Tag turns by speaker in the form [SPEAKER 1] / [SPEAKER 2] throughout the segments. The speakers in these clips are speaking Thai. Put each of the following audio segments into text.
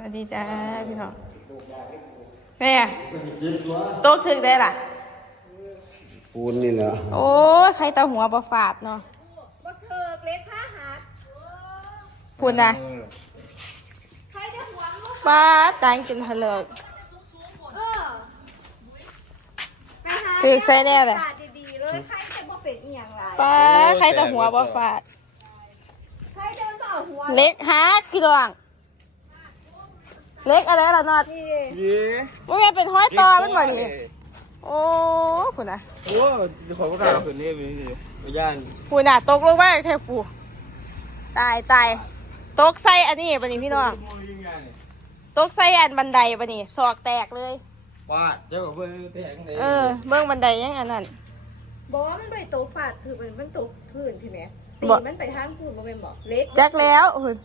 [SPEAKER 1] วัสดีจ้าพี่น้องแม่โต๊ะถึงได้ล่ะ
[SPEAKER 2] ปูนนี่เหรอ
[SPEAKER 1] โอ้ยใครตาหัวประฝาดเนาะ
[SPEAKER 3] บ่เถิกเล็กข้าหัก
[SPEAKER 1] พูดนะ
[SPEAKER 3] ใครจะหวงลูก
[SPEAKER 1] ป้าตายจนทะเลิก
[SPEAKER 3] เออไปหา
[SPEAKER 1] ถือใส่แน่เลย
[SPEAKER 3] ศาสตร์ดีๆเลยใครจะบ่เป็นอีหยังไร
[SPEAKER 1] ป้าใครตาหัวประฝาด
[SPEAKER 3] ใครจะมาต่อหัว
[SPEAKER 1] เล็กฮักกี่ดวง เล็กอะไรล่ะนอด
[SPEAKER 3] นี่
[SPEAKER 2] เย้
[SPEAKER 1] ว่าแม่เป็นห้อยตอมันบ่นี่โอ้พูดนะ
[SPEAKER 2] โอ้ยขอประกาศขึ้นนี่ไปนี่ไปย่าน
[SPEAKER 1] พูดนะตกลงมาจากเทปูตายตายตกใส่อันนี้ปะนี่พี่น้องตกใส่อันบันไดปะนี่ศอกแตกเลย
[SPEAKER 2] ปาดเจ้ากับเพื่อนแตกเลย
[SPEAKER 1] เออเบื้องบันไดยังอันนั้น
[SPEAKER 3] บอกว่ามันไปตกฝาดถือมันมันตกพื้นพี่แม่ตี
[SPEAKER 1] บ่
[SPEAKER 3] มันไปทางพื้นบ่แม่นบ่เล็ก
[SPEAKER 1] จักแล้วหุ่น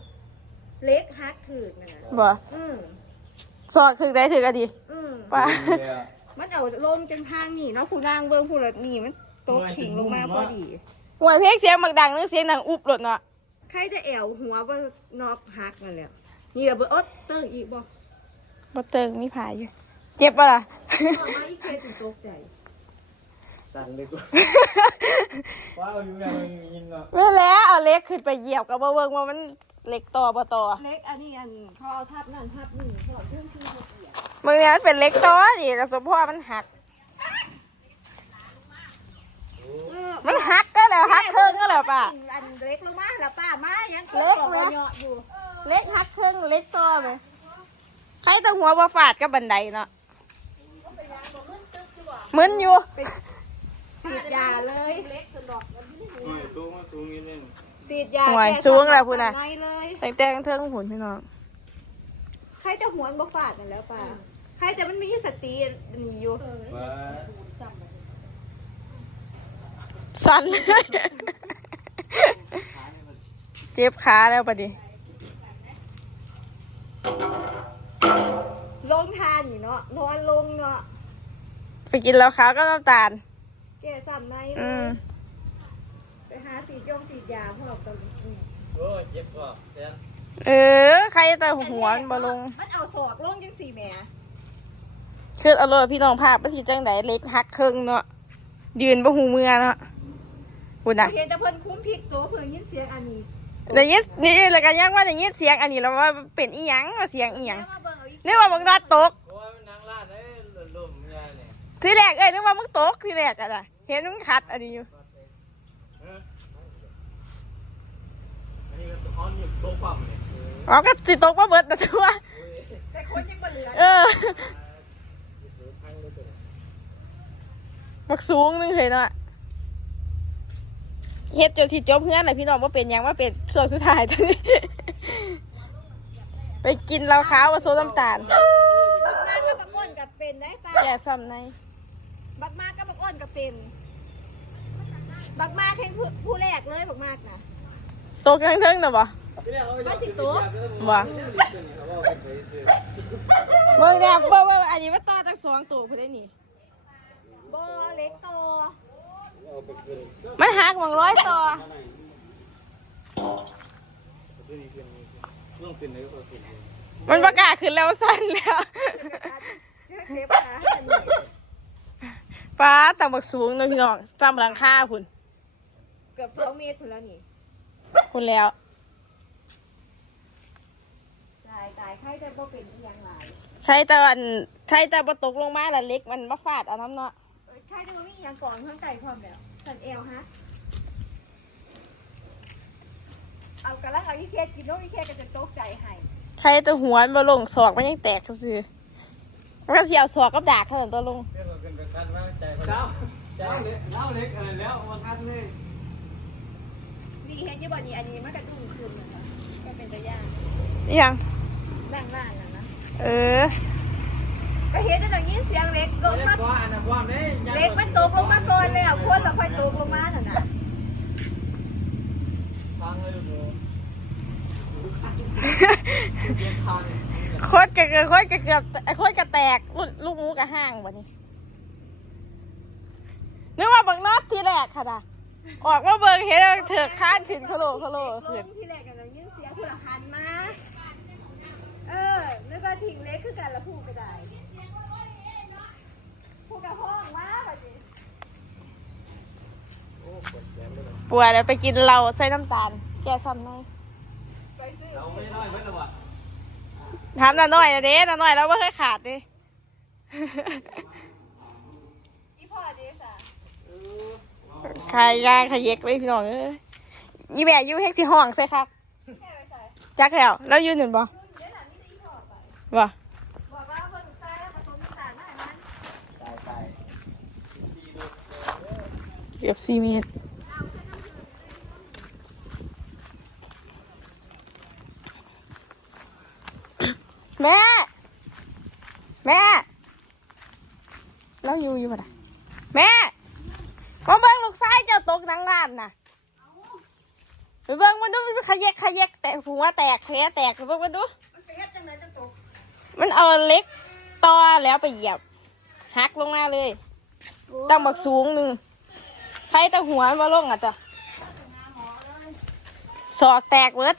[SPEAKER 3] เล็กฮักถือนั่นน่ะ
[SPEAKER 1] บ่
[SPEAKER 3] อืม
[SPEAKER 1] ศอกถึงได้ถึงอะดี
[SPEAKER 3] อืม
[SPEAKER 1] ป้า
[SPEAKER 3] มันเอาลมจังทางนี่เนาะผู้นางเบิ่งผู้ละนี่มันตกถิงลงมาพอดี
[SPEAKER 1] ห่วยเพลงเสียงบักดังนึกเสียงดังอุบหลดเนาะ
[SPEAKER 3] ใครจะแอวหัวบ่นอกหักนั่นแหละนี่ระเบิดอ๊ดเติ้งอีกบ่
[SPEAKER 1] บ่เติงมีผายอยู่เจ็บปะล่ะ
[SPEAKER 3] ออกมาอีกเคสถึงตกใจ
[SPEAKER 2] สั่นเลยกูว้าวอยู่ไงมันยิงอะ
[SPEAKER 1] เมื่อแล้วเอาเล็กขึ้นไปเหยียบกับบ่เบิ่งว่ามัน เล็กต่อบ่ต่อ
[SPEAKER 3] เล็กอันนี้อันเขาเอาทับนั่นทับนี่เขาเอาเรื่องที่ละเอียด
[SPEAKER 1] มึงเนี่ยมันเป็นเล็กต่อดิกับสมพ่อมันหัก
[SPEAKER 3] เออ
[SPEAKER 1] มันหักก็แล้วหักครึ่งก็แล้วป่ะ
[SPEAKER 3] อันเล็กลงมาแล้วป้ามายัง
[SPEAKER 1] เล็กไหม
[SPEAKER 3] เหาะอยู่
[SPEAKER 1] เล็กหักครึ่งเล็กต่อเลยใครแตะหัวบ่ฟาดกับบันไดเนาะมึนอยู่
[SPEAKER 3] ฉีดยาเลย
[SPEAKER 2] โอ้ยตัวมันสูงนิดนึง
[SPEAKER 3] ฉีดยา
[SPEAKER 1] ห่วย
[SPEAKER 3] แก้
[SPEAKER 1] สูงแล้วพุ่นน่ะ
[SPEAKER 3] สั่ในเลย
[SPEAKER 1] แต่งแต่งเทิงหุ่นพี่น้อง
[SPEAKER 3] ใครจะหวนบ่ฟาดนั่นแล้วป้าใครแต่มันมีสติหนีอยู่
[SPEAKER 2] ว้า
[SPEAKER 1] สั่น เจ็บขาแล้วปะดิ
[SPEAKER 3] ลงทานนี่เนาะ นอนลงเนาะ
[SPEAKER 1] ไปกินแล้วขาวก็น้ำตาล
[SPEAKER 3] แก้สั่นในเล
[SPEAKER 1] อืม
[SPEAKER 3] ยไป หาสีดยงสีดยาพวกกันอืม
[SPEAKER 2] โอ้ยเจ็บว่ะแตน
[SPEAKER 1] เออ ใครแต่หัวมันบ่ลง
[SPEAKER 3] มันเอาศอกลงจังสี่แหม่
[SPEAKER 1] เชิดเอาเลยพี่น้องภาพไปสิจังไดเล็กหักครึ่งเนาะยืนบ่หูเมือเนาะคุณน่ะ
[SPEAKER 3] เห็นแต่เพิ่นคุ้มพริกตัวเพิ่นยินเสียงอันนี้
[SPEAKER 1] ได้ยินนี่แล้วก็ยังว่าได้ยินเสียงอันนี้แล้วว่าเป็นอีหยังว่าเสียงอีหยัง
[SPEAKER 3] แล้วมาเบิ่งเอาอีก
[SPEAKER 1] นึกว่ามึงนอนตก
[SPEAKER 2] โอ้ยมันนั่งลาดเลยลมๆเนี่ยเนี่ย
[SPEAKER 1] ทีแรกเอ้ยนึกว่ามึงตกทีแรกอะนะเห็นมึงขัดอันนี้อยู่
[SPEAKER 2] อันนี้ก็ออนอยู่ตรงปั๊ม เนี่ย
[SPEAKER 1] อ๋อก็สิตกมาเบิดนะทั่ว
[SPEAKER 3] แต่คนยังบ่เหลือ
[SPEAKER 1] เออมักสูงนึงเลยเนาะเฮ็ดจนสิจบเพื่อนน่ะพี่น้องว่าเป็นหยังว่าเป็นส่วนสุดท้ายตอนนี้ ไปกินเหล้าขาวมาโซน้ำตาล
[SPEAKER 3] บักมากกับบักอ้นกับเป็นได้ป้า
[SPEAKER 1] แก่ซ้ำใน
[SPEAKER 3] บักมากกับบักอ้นกับเป็น บักมากเห็นผู้ผู้แรกเลยบักมากนะ
[SPEAKER 1] ตกทั้งเทิงๆน่ะบ่
[SPEAKER 3] มาสิตัว
[SPEAKER 1] บ่เบิ่งแน่เบิ่งเบิ่งอันนี้ว่าต่อตั้งสองตัวพุ่นได้นี่
[SPEAKER 3] บ่เล็กโต
[SPEAKER 1] มันหักหวังร้อยต่อ
[SPEAKER 2] ต้องเป็นเลยก็เป็น
[SPEAKER 1] มันประกล้าศขึ้นแล้วสั้นแล้ว
[SPEAKER 3] เจ็บขาอันนี้
[SPEAKER 1] ป้าต่ำบักสูงเลยพี่น้องซ้ำหลังคาพุ่น
[SPEAKER 3] เกือบสองเมตรพุ่นแล้วนี่
[SPEAKER 1] พุ่นแล้ว
[SPEAKER 3] ตายตายใครจะบ่เป็นอีหยังหลาย
[SPEAKER 1] ใช้แต่อันใช้แต่บ่ตกลงมาแล้วเล็กมันมาฟาดเอาน้ำเนาะ
[SPEAKER 3] เอ้ยใครจะบ่มีอีหยังก่อนข้างไก่พร้อมแล้วสันเอวฮะ เอากระลังเอาอีเคสกินโน้อีเคสก็จะตกใจให้
[SPEAKER 1] ใช้แต่หัวมันบ่ลงศอกมันยังแตกซื่อๆมันก็เสียวศอกกับดากขนาดตัวลง
[SPEAKER 2] เรื่องมันเป็นกระคันว่าใจเจ้าเจ้าเล็กเจ้าเล็กอะไรแล้วมาคันเลย
[SPEAKER 3] นี่เห็นยี่บ่นี่อันนี้มันกระดุ้งขึ้นนะคะก็เป็นตะย่าง
[SPEAKER 1] นี่ยัง
[SPEAKER 3] นั่งล่างนะนะ
[SPEAKER 1] เออ
[SPEAKER 3] ก็เห็นแต่ได้ยินเสียงเล็กลงมา
[SPEAKER 2] ว่าอันนั้นว่าเนี่ย
[SPEAKER 3] เล็กมันตกลงมาก่อนแล้วคนเราค่อยตกลงมาน่ะนะ
[SPEAKER 2] ทางเลยดูเกียร์ทาง
[SPEAKER 1] โคตรกะเกือบโคตรกะเกือบโคตรกะแตกลูกลูกหมูกะห้างวันนี้นึกว่าบักนอดทีแรกค่ะจ้ะ ออกมาเบิ่งเห็นแล้วเถือกข้านขึ้นเขาโลเขาโล
[SPEAKER 3] ล
[SPEAKER 1] ขึ้น
[SPEAKER 3] งที่แรกกันได้ยินเสียงผู้ละหันมา เออนพูดก็ได้พูดกับห้องว่าแบบนี้
[SPEAKER 2] โอ้ปวดแขนเลย
[SPEAKER 1] ปวดแล้วไปกินเหล้าใส่น้ำตาล แกซ้ำหน่อย
[SPEAKER 3] ไปซื้อ
[SPEAKER 2] เราไม่น้อยไม่หรอกวะ
[SPEAKER 1] ถามน้าน้อยนะเด้น้าน้อยแล้วไม่เคยขาดเด้
[SPEAKER 3] อีพ่อเดซ่า
[SPEAKER 1] ขายยางขายเย็กเลยพี่น้องเอ้ยยี่แม่ยูเฮกสิห้องใส่ครับจักแล้วแล้วยืนหนึ่งบ่บ่เกือบสี่เมตรแม่ แม่ แล้วอยู่อยู่บ่ล่ะแม่ มาเบิ่งลูกชายเจ้าตกนังร้านน่ะไปเบิ่งมันดูมันขยเยกขยเยกแตกหัวแตกแผลแตกไปเบิ่งมันดู
[SPEAKER 3] มันไปเฮ็ดจังไดจังตก
[SPEAKER 1] มันเอาเล็กต่อแล้วไปเหยียบหักลงมาเลยตั้งบักสูงหนึ่งใช้แต่หัวมันบ่ลงอะจ้ะศอกแตกเวิร์ด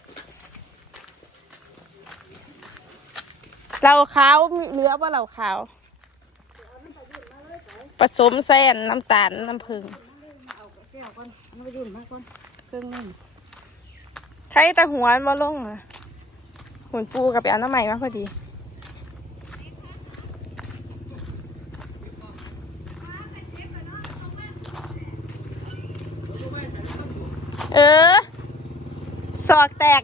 [SPEAKER 1] เหล่าขาวมีเหลือว่าเหล่าขาว ผสมใส่อันน้ำตาลน้ำผึ้ง
[SPEAKER 3] แก้วก่อนมันไปดื่มมาก่อนเครื่องนึง
[SPEAKER 1] ใช้แต่หัวมันบ่ลงอะหุ่นปูกับไปเอาน้ำใหม่มาพอดีเออศอกแตก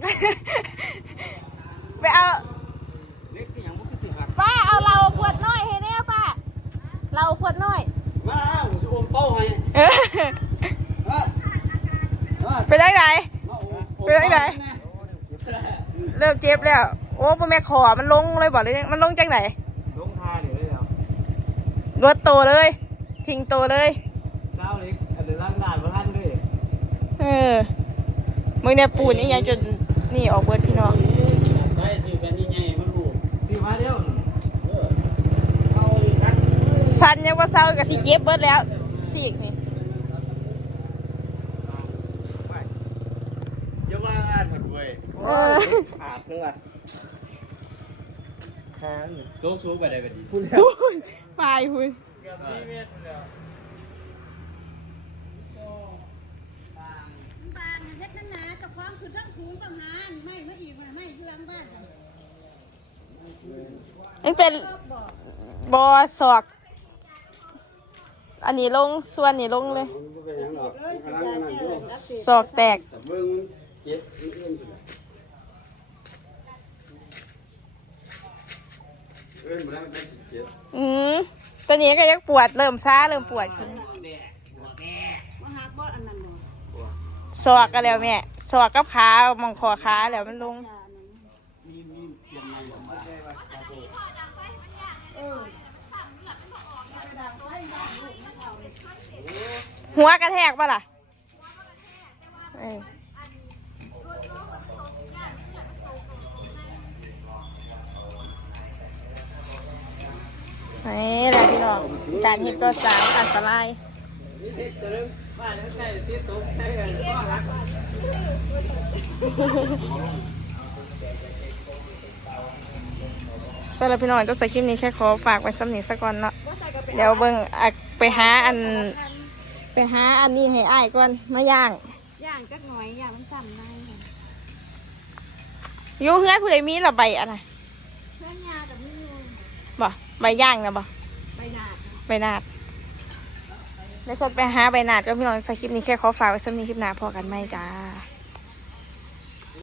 [SPEAKER 1] ไปเอา
[SPEAKER 2] เล็กที่ยังไม่คือหัก
[SPEAKER 1] ป้าเอาเราขวดน้อยให้แน่ป้า เราขวดน้อย
[SPEAKER 2] มาผมจะอมเป้าให้
[SPEAKER 1] เออ
[SPEAKER 2] มามา
[SPEAKER 1] ไปได้ไหน
[SPEAKER 2] มาอม
[SPEAKER 1] ไปได้ไหนเริ่มเจ็บแล้ว โอ้พ่อแม่ขอมันลงเลยบอกเลยมันลงจากไหน
[SPEAKER 2] ลงทาเนี่ยเลยเหรอ
[SPEAKER 1] รถโตเลย ทิ้งโตเลย
[SPEAKER 2] เช้าเล็กอันเดียวล้างด่านมาท่านด้วย
[SPEAKER 1] เออมึงเนี่ยปูนนี่ยังจนนี่ออกเบิดพี่น้อง
[SPEAKER 4] ใส่ซื้อเป็นยังไงมันรู้
[SPEAKER 2] ซื้อมาเดียว
[SPEAKER 4] เออเอาอีกครั้ง
[SPEAKER 1] สันยังว่าเศร้ากับสิเจ็บเบิดแล้วสีกนี่
[SPEAKER 2] อย่าว่าอ่านหมดเว้ย
[SPEAKER 1] เออ
[SPEAKER 2] ขาดนึงอะหางโลกสูงไปได้กันดี
[SPEAKER 1] พูนไปพูน
[SPEAKER 2] เกือบสี่เมตรแล้ว
[SPEAKER 3] บางเฮ็ดหนาๆกับความคือทั้งสูงกับหานี่ไม่มาอีกว่าไม่อยู่หลังบ้านกัน
[SPEAKER 1] มันเป็น
[SPEAKER 3] ชอบบอก
[SPEAKER 1] บอศอก อันนี้ลงส่วนนี้ลงเลย
[SPEAKER 3] ส
[SPEAKER 4] อ
[SPEAKER 3] ก
[SPEAKER 1] แตก
[SPEAKER 4] อืม
[SPEAKER 1] ตอนนี้ก็ยังปวดเริ่มซ่าเริ่มปวดขึ้น
[SPEAKER 3] สอ
[SPEAKER 1] กกันแล้วแม่สอกกับขามองคอขาแล้วมันลง
[SPEAKER 3] ยานั้นเออ
[SPEAKER 1] หัวกระแทกปะล่ะนี่แหละพี่น้องการเฮ็ดก็สามอันตราย
[SPEAKER 2] นี่ที่จะเริ่มบ้านใกล้ที่ตุ๊กใช้กันก็หัก
[SPEAKER 1] สำหรับพี่น้องต้องใส่คลิปนี้แค่ขอฝากไว้สำเนีสักก่อนเนาะเดี๋ยวเบิ่งอ ไปหาอัน ไปหาอันนี้ให้อ้ายก่อนมาย่าง
[SPEAKER 3] ย่างจักหน่อยย่างมันซ้ำได้ค่ะ
[SPEAKER 1] อยู่เฮือนผู้ใดมีละใบอะไร
[SPEAKER 3] เพื่อนยากับมือ
[SPEAKER 1] บ่ใบย่างนะบ่
[SPEAKER 3] ใบหนาด
[SPEAKER 1] ใบนาดในคนไปหาใบนาดก็พี่น้องใส่คลิปนี้แค่ขอฝากไว้สำหรับคลิปหน้าพอกันไหมจ้า